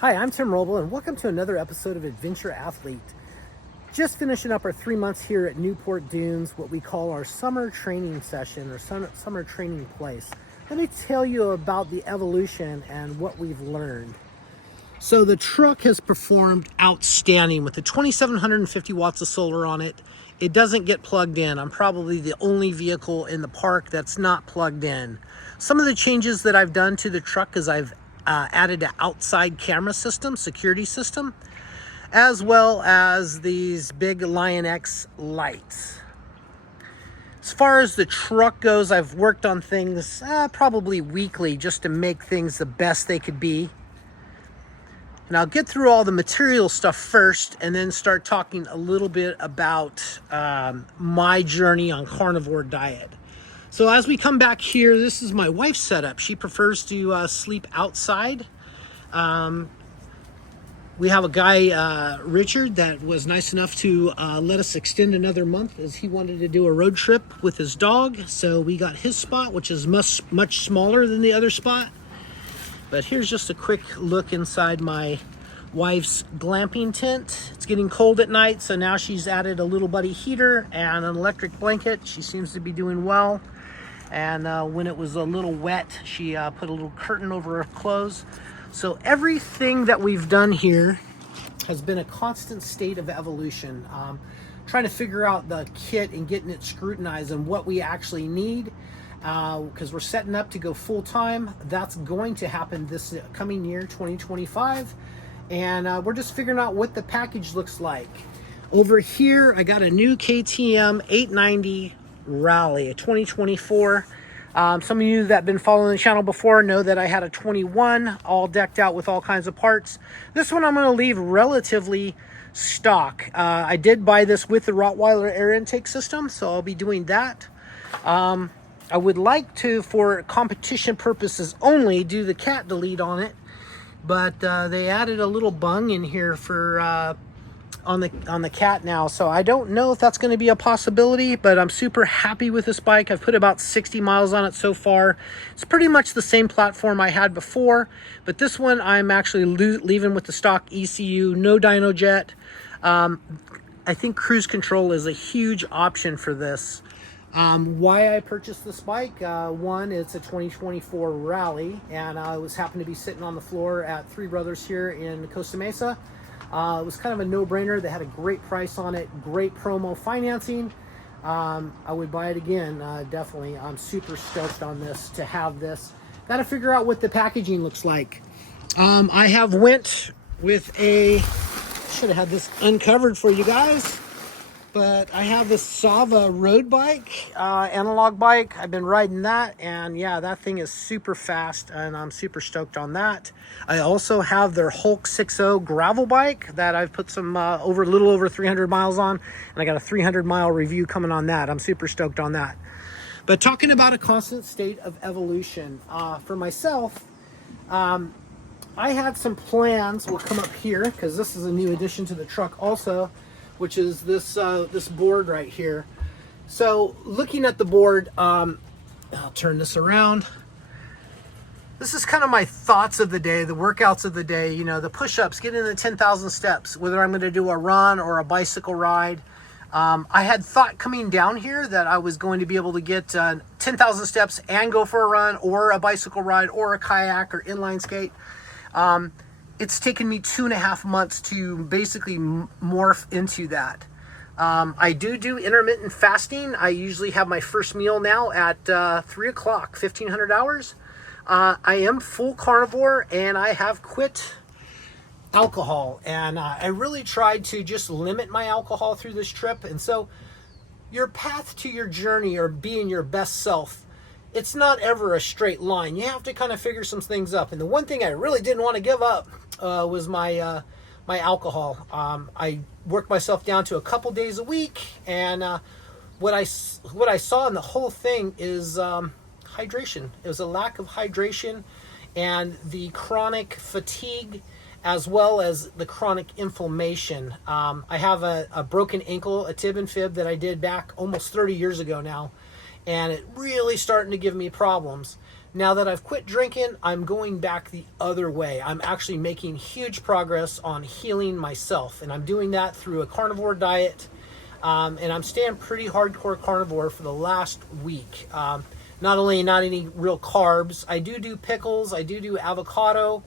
Hi, I'm Tim Roble, and welcome to another episode of Adventure Athlete. Just finishing up our 3 months here at Newport Dunes, what we call our summer training session or summer training place. Let me tell you about the evolution and what we've learned. So the truck has performed outstanding with the 2,750 watts of solar on it. It doesn't get plugged in. I'm probably the only vehicle in the park that's not plugged in. Some of the changes that I've done to the truck is I've added an outside camera system, security system, as well as these big Lion X lights. As far as the truck goes, I've worked on things probably weekly just to make things the best they could be. And I'll get through all the material stuff first and then start talking a little bit about my journey on carnivore diet. So as we come back here, this is my wife's setup. She prefers to sleep outside. We have a guy, Richard, that was nice enough to let us extend another month as he wanted to do a road trip with his dog. So we got his spot, which is much smaller than the other spot. But here's just a quick look inside my wife's glamping tent. It's getting cold at night, so now she's added a little buddy heater and an electric blanket. She seems to be doing well. And when it was a little wet, she put a little curtain over her clothes. So everything that we've done here has been a constant state of evolution. Trying to figure out the kit and getting it scrutinized and what we actually need. Because we're setting up to go full-time. That's going to happen this coming year, 2025. And we're just figuring out what the package looks like. Over here, I got a new KTM 890 Rally, a 2024. Some of you that have been following the channel before know that I had a 21 all decked out with all kinds of parts. This one I'm going to leave relatively stock. I did buy this with the Rottweiler air intake system, so I'll be doing that. I would like to, for competition purposes only, do the cat delete on it, but they added a little bung in here for on the cat now, so I don't know if that's going to be a possibility, but I'm super happy with this bike. I've put about 60 miles on it so far. It's pretty much the same platform I had before, but this one I'm actually leaving with the stock ECU, no dyno jet. I think cruise control is a huge option for this. Why I purchased this bike, one, it's a 2024 Rally, and I was happened to be sitting on the floor at Three Brothers here in Costa Mesa. It was kind of a no-brainer. They had a great price on it, great promo financing. I would buy it again, definitely. I'm super stoked on this, to have this. Got to figure out what the packaging looks like. I have went with a, should have had this uncovered for you guys, but I have this Sava road bike, analog bike. I've been riding that, and yeah, that thing is super fast, and I'm super stoked on that. I also have their Hulk 6.0 gravel bike that I've put some a little over 300 miles on, and I got a 300-mile review coming on that. I'm super stoked on that. But talking about a constant state of evolution, for myself, I had some plans. We'll come up here because this is a new addition to the truck also, which is this this board right here. So looking at the board, I'll turn this around. This is kind of my thoughts of the day, the workouts of the day, you know, the push-ups, getting the 10,000 steps, whether I'm going to do a run or a bicycle ride. I had thought coming down here that I was going to be able to get 10,000 steps and go for a run or a bicycle ride or a kayak or inline skate. It's taken me 2.5 months to basically morph into that. I do intermittent fasting. I usually have my first meal now at 3 o'clock, 1500 hours. I am full carnivore, and I have quit alcohol. And I really tried to just limit my alcohol through this trip. And so your path to your journey or being your best self, it's not ever a straight line. You have to kind of figure some things up. And the one thing I really didn't want to give up was my my alcohol. I worked myself down to a couple days a week, and what I saw in the whole thing is hydration. It was a lack of hydration and the chronic fatigue, as well as the chronic inflammation. I have a broken ankle, a tib and fib that I did back almost 30 years ago now, and it really starting to give me problems. Now that I've quit drinking, I'm going back the other way. I'm actually making huge progress on healing myself, and I'm doing that through a carnivore diet. And I'm staying pretty hardcore carnivore for the last week. Not only not any real carbs, I do pickles, I do avocado,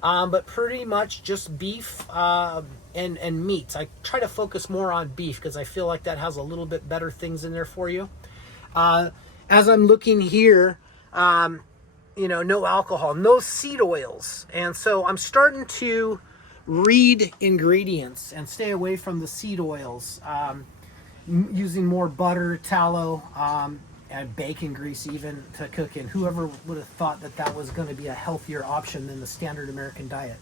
but pretty much just beef and meats. I try to focus more on beef because I feel like that has a little bit better things in there for you. As I'm looking here, no alcohol, no seed oils. And so I'm starting to read ingredients and stay away from the seed oils, using more butter, tallow, and bacon grease even to cook in. Whoever would have thought that that was going to be a healthier option than the standard American diet.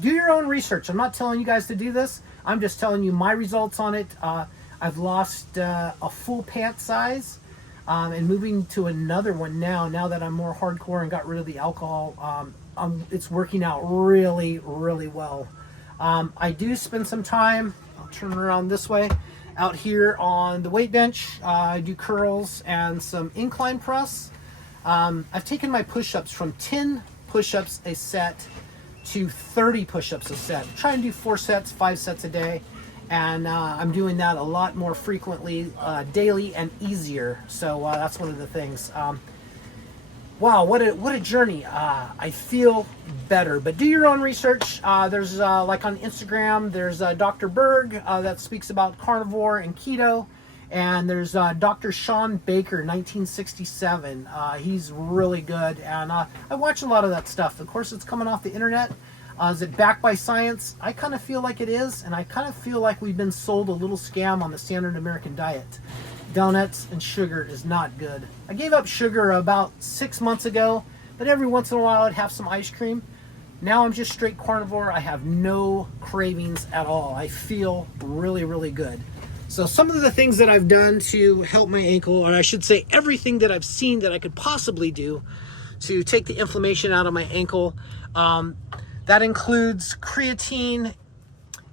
Do your own research. I'm not telling you guys to do this. I'm just telling you my results on it. I've lost a full pant size. And moving to another one now that I'm more hardcore and got rid of the alcohol, it's working out really, really well. I do spend some time, I'll turn around this way, out here on the weight bench. I do curls and some incline press. I've taken my push-ups from 10 push-ups a set to 30 push-ups a set. I'm trying to do 4 sets, 5 sets a day. And I'm doing that a lot more frequently, daily and easier. So that's one of the things. Wow, what a journey. I feel better. But do your own research. There's like on Instagram, there's Dr. Berg that speaks about carnivore and keto. And there's Dr. Sean Baker, 1967. He's really good. And I watch a lot of that stuff. Of course, it's coming off the internet. Is it backed by science? I kind of feel like it is, and I kind of feel like we've been sold a little scam on the standard American diet. Donuts and sugar is not good. I gave up sugar about 6 months ago, but every once in a while I'd have some ice cream. Now I'm just straight carnivore. I have no cravings at all. I feel really, really good. So some of the things that I've done to help my ankle, or I should say everything that I've seen that I could possibly do to take the inflammation out of my ankle, that includes creatine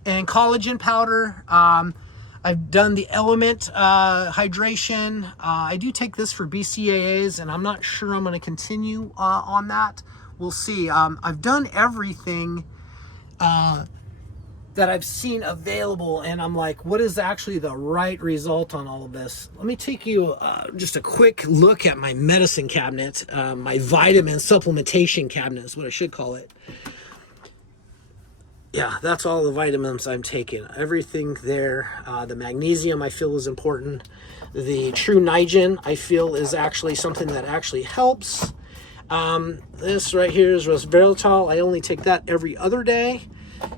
and collagen powder. I've done the Element hydration. I do take this for BCAAs, and I'm not sure I'm going to continue on that. We'll see. I've done everything that I've seen available, and I'm like, what is actually the right result on all of this? Let me take you just a quick look at my medicine cabinet. My vitamin supplementation cabinet is what I should call it. Yeah, that's all the vitamins I'm taking. Everything there. The magnesium I feel is important. The True Niagen I feel is actually something that actually helps. This right here is resveratrol. I only take that every other day.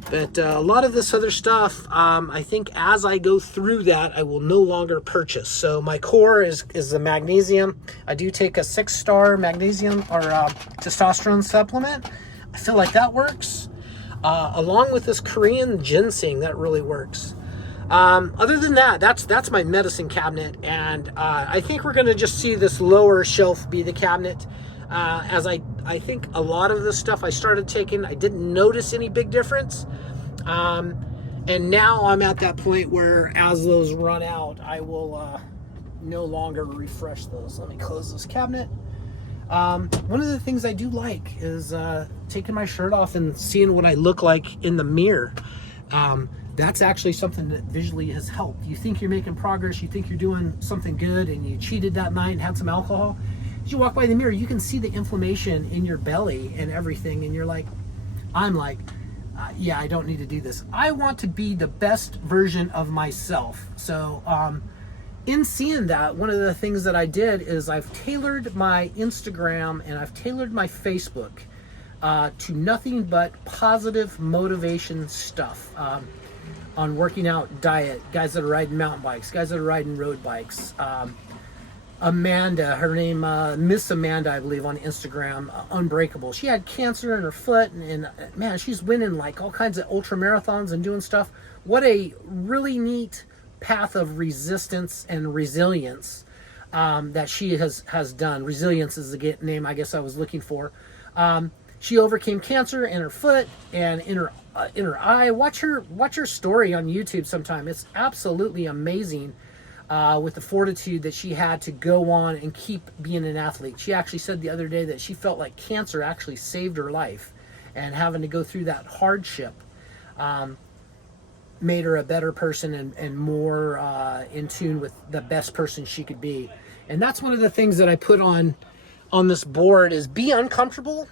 But a lot of this other stuff, I think as I go through that, I will no longer purchase. So my core is the magnesium. I do take a 6-star magnesium or testosterone supplement. I feel like that works. Along with this Korean ginseng, that really works. Other than that, that's my medicine cabinet, and I think we're going to just see this lower shelf be the cabinet. As I think a lot of the stuff I started taking, I didn't notice any big difference. And now I'm at that point where as those run out, I will no longer refresh those. Let me close this cabinet. One of the things I do like is taking my shirt off and seeing what I look like in the mirror. That's actually something that visually has helped. You think you're making progress, you think you're doing something good, and you cheated that night and had some alcohol. As you walk by the mirror, you can see the inflammation in your belly and everything, and you're like, yeah, I don't need to do this. I want to be the best version of myself. So in seeing that, one of the things that I did is I've tailored my Instagram and I've tailored my Facebook to nothing but positive motivation stuff on working out, diet, guys that are riding mountain bikes, guys that are riding road bikes. Amanda, her name, Miss Amanda, I believe, on Instagram, Unbreakable. She had cancer in her foot, and man, she's winning like all kinds of ultra marathons and doing stuff. What a really neat path of resistance and resilience that she has done. Resilience is the name I guess I was looking for. She overcame cancer in her foot and in her eye. Watch her story on YouTube sometime. It's absolutely amazing. with the fortitude that she had to go on and keep being an athlete. She actually said the other day that she felt like cancer actually saved her life, and having to go through that hardship made her a better person and more in tune with the best person she could be. And that's one of the things that I put on this board is be uncomfortable,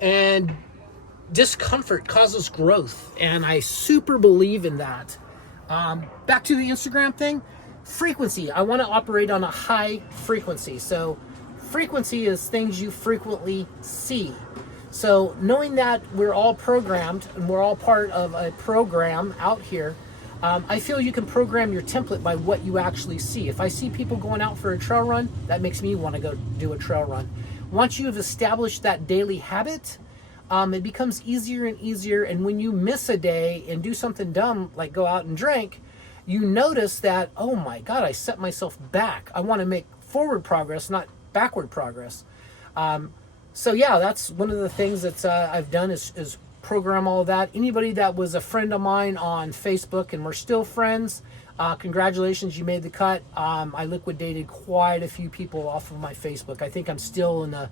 and discomfort causes growth. And I super believe in that. Back to the Instagram thing, frequency. I want to operate on a high frequency. So frequency is things you frequently see. So knowing that we're all programmed and we're all part of a program out here, I feel you can program your template by what you actually see. If I see people going out for a trail run, that makes me want to go do a trail run. Once you have established that daily habit, it becomes easier and easier. And when you miss a day and do something dumb, like go out and drink, you notice that, oh my God, I set myself back. I want to make forward progress, not backward progress. So yeah, that's one of the things that I've done is program all of that. Anybody that was a friend of mine on Facebook and we're still friends, congratulations, you made the cut. I liquidated quite a few people off of my Facebook. I think I'm still in the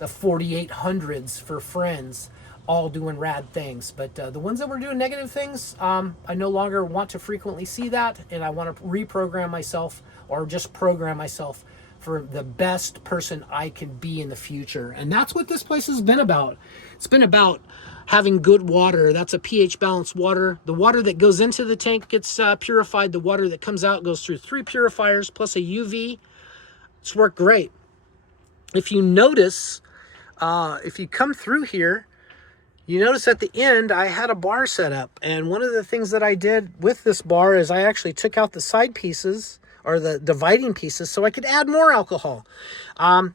4,800s for friends, all doing rad things. But the ones that were doing negative things, I no longer want to frequently see that, and I want to reprogram myself or just program myself for the best person I can be in the future. And that's what this place has been about. It's been about having good water. That's a pH balanced water. The water that goes into the tank gets purified. The water that comes out goes through 3 purifiers plus a UV. It's worked great. If you notice, if you come through here, you notice at the end I had a bar set up. And one of the things that I did with this bar is I actually took out the side pieces, or the dividing pieces, so I could add more alcohol.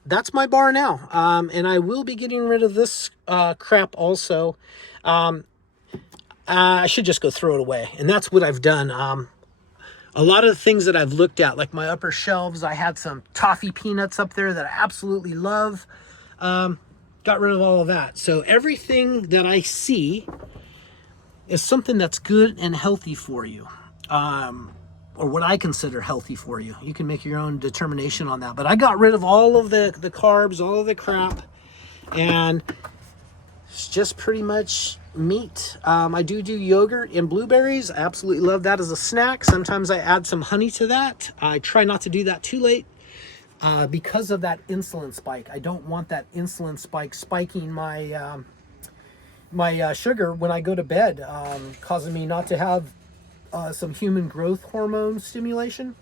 That's my bar now. And I will be getting rid of this crap also. I should just go throw it away. And that's what I've done. A lot of the things that I've looked at, like my upper shelves, I had some toffee peanuts up there that I absolutely love. Got rid of all of that. So everything that I see is something that's good and healthy for you. Or what I consider healthy for you. You can make your own determination on that. But I got rid of all of the carbs, all of the crap, and it's just pretty much meat. I do yogurt and blueberries. I absolutely love that as a snack. Sometimes I add some honey to that. I try not to do that too late because of that insulin spike. I don't want that insulin spike spiking my my sugar when I go to bed, causing me not to have some human growth hormone stimulation.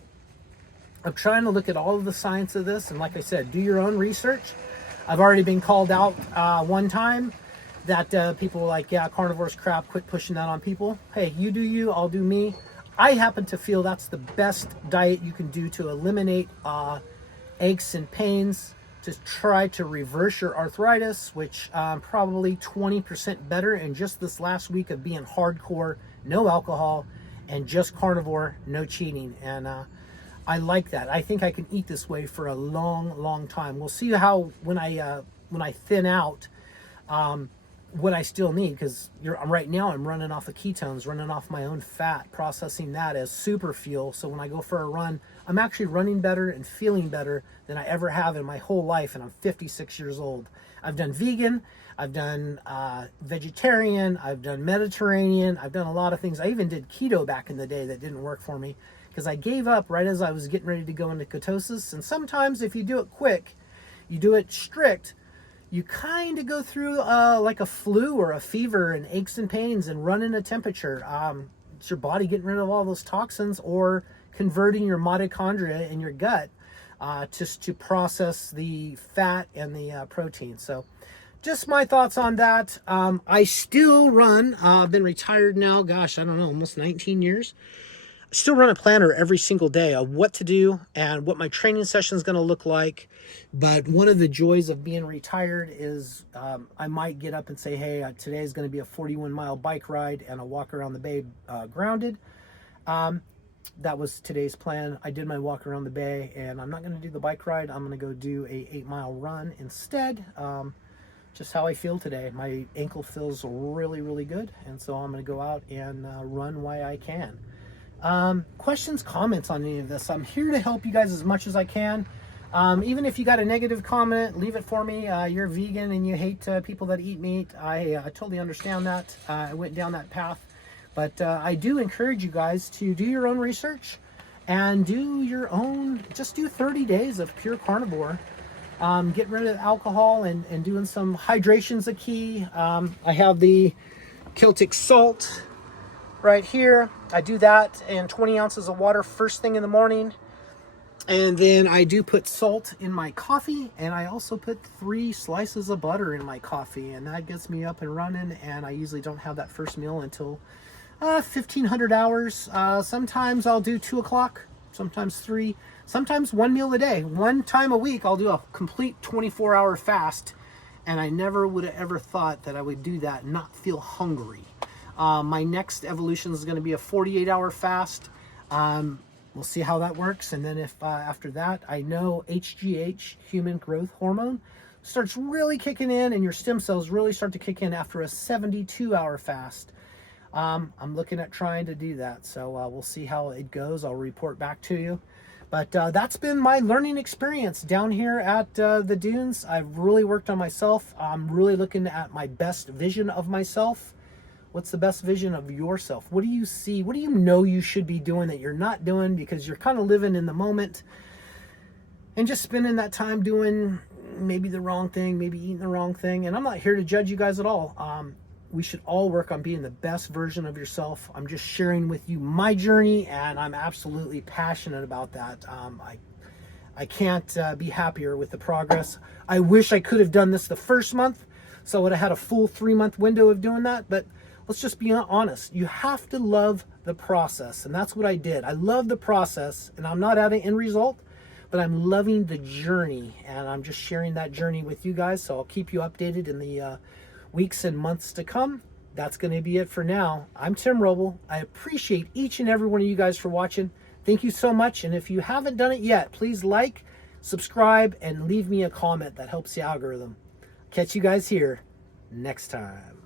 I'm trying to look at all of the science of this, and like I said, do your own research. I've already been called out one time that people were like, yeah, carnivore's crap, quit pushing that on people. Hey, you do you, I'll do me. I happen to feel that's the best diet you can do to eliminate aches and pains, to try to reverse your arthritis, which probably 20% better in just this last week of being hardcore, no alcohol, and just carnivore, no cheating. And I like that. I think I can eat this way for a long time. We'll see how when I thin out what I still need, because right now I'm running off of ketones, running off my own fat, processing that as super fuel. So when I go for a run, I'm actually running better and feeling better than I ever have in my whole life, and I'm 56 years old. I've done vegan, I've done vegetarian, I've done Mediterranean, I've done a lot of things. I even did keto back in the day that didn't work for me because I gave up right as I was getting ready to go into ketosis. And sometimes if you do it quick, you do it strict, you kind of go through like a flu or a fever and aches and pains and running a temperature. It's your body getting rid of all those toxins or converting your mitochondria in your gut just to process the fat and the protein. So just my thoughts on that. I still run. I've been retired now, gosh, I don't know, almost 19 years. I still run a planner every single day of what to do and what my training session is going to look like. But one of the joys of being retired is I might get up and say, hey, today is going to be a 41-mile bike ride and a walk around the bay grounded. That was today's plan. I did my walk around the bay, and I'm not going to do the bike ride. I'm going to go do a 8-mile run instead. Just how I feel today. My ankle feels really good, and so I'm going to go out and run while I can. Questions, comments on any of this. I'm here to help you guys as much as I can. Even if you got a negative comment, leave it for me. You're vegan and you hate people that eat meat. I totally understand that. I went down that path. But I do encourage you guys to do your own research and just do 30 days of pure carnivore. Getting rid of alcohol and doing some hydration's a key. I have the Celtic salt right here. I do that in 20 ounces of water first thing in the morning. And then I do put salt in my coffee, and I also put 3 slices of butter in my coffee, and that gets me up and running. And I usually don't have that first meal until 1500 hours. Sometimes I'll do 2 o'clock, sometimes 3, sometimes 1 meal a day. One time a week I'll do a complete 24-hour fast, and I never would have ever thought that I would do that and not feel hungry. My next evolution is going to be a 48-hour fast. We'll see how that works. And then if after that, I know HGH, human growth hormone, starts really kicking in and your stem cells really start to kick in after a 72-hour fast. I'm looking at trying to do that. So we'll see how it goes. I'll report back to you. But that's been my learning experience down here at the dunes. I've really worked on myself. I'm really looking at my best vision of myself. What's the best vision of yourself? What do you see? What do you know you should be doing that you're not doing because you're kind of living in the moment and just spending that time doing maybe the wrong thing, maybe eating the wrong thing? And I'm not here to judge you guys at all. We should all work on being the best version of yourself. I'm just sharing with you my journey, and I'm absolutely passionate about that. I can't be happier with the progress. I wish I could have done this the first month, so I would have had a full 3-month window of doing that, but let's just be honest. You have to love the process, and that's what I did. I love the process, and I'm not at an end result, but I'm loving the journey, and I'm just sharing that journey with you guys, so I'll keep you updated in the weeks and months to come. That's going to be it for now. I'm Tim Roble. I appreciate each and every one of you guys for watching. Thank you so much, and if you haven't done it yet, please like, subscribe, and leave me a comment. That helps the algorithm. Catch you guys here next time.